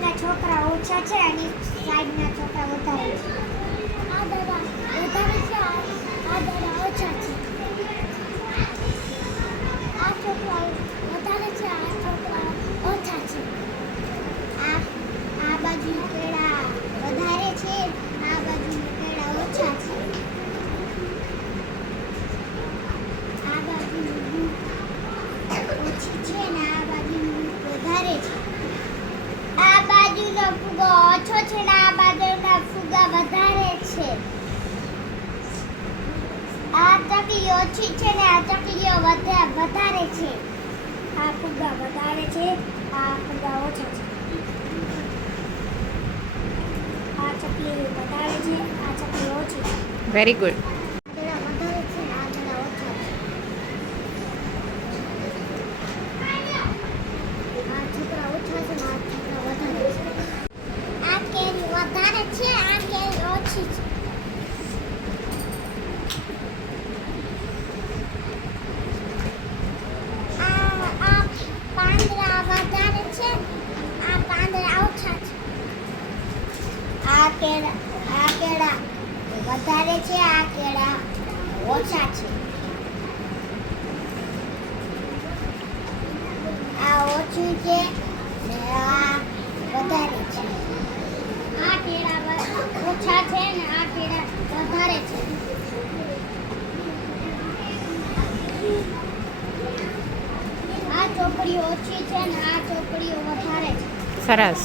સાઈડના છોકરા ઓછા છે અને સાઈડના છોકરા વધારે છે. આ દાદા વધારે છે, આ દાદા ઓછા છે. આ છોકરા વધારે છે, આ છોકરા ઓછા છે. આ બાજુ કેળા વધારે છે, આ બાજુ કેળા ઓછા છે. આ બાજુ ઓછી છે ને આ બાજુ વધારે છે. આ બાજુનો ફુગ્ગો ઓછો છે ને આ બાજુના ફુગ્ગા વધારે છે. આ ચકલી ઓછી છે ને આ ચકલીઓ વધારે છે. આ ફુગ્ગા વધારે છે, આ ફુગ્ગા ઓછા છે. આ ચકલી વધારે છે, આ ચકલી ઓછી છે. Very good. આ વધારે છે ને આ ઓછા છે. આ છોકરા ઓછા છે ને આ છોકરા વધારે છે. આ કેરી વધારે છે, આ કેરી ઓછી છે. આ પાંદડા વધારે છે, આ પાંદડા ઓછા છે. આ કેળા વધારે છે, આ કેળા ઓછા છે. આ ઓછું છે ને આ વધારે છે. આ કેળા ઓછા છે ને આ કેળા વધારે છે. આ ચોપડી ઓછી છે ને આ ચોપડીઓ વધારે છે. સરસ.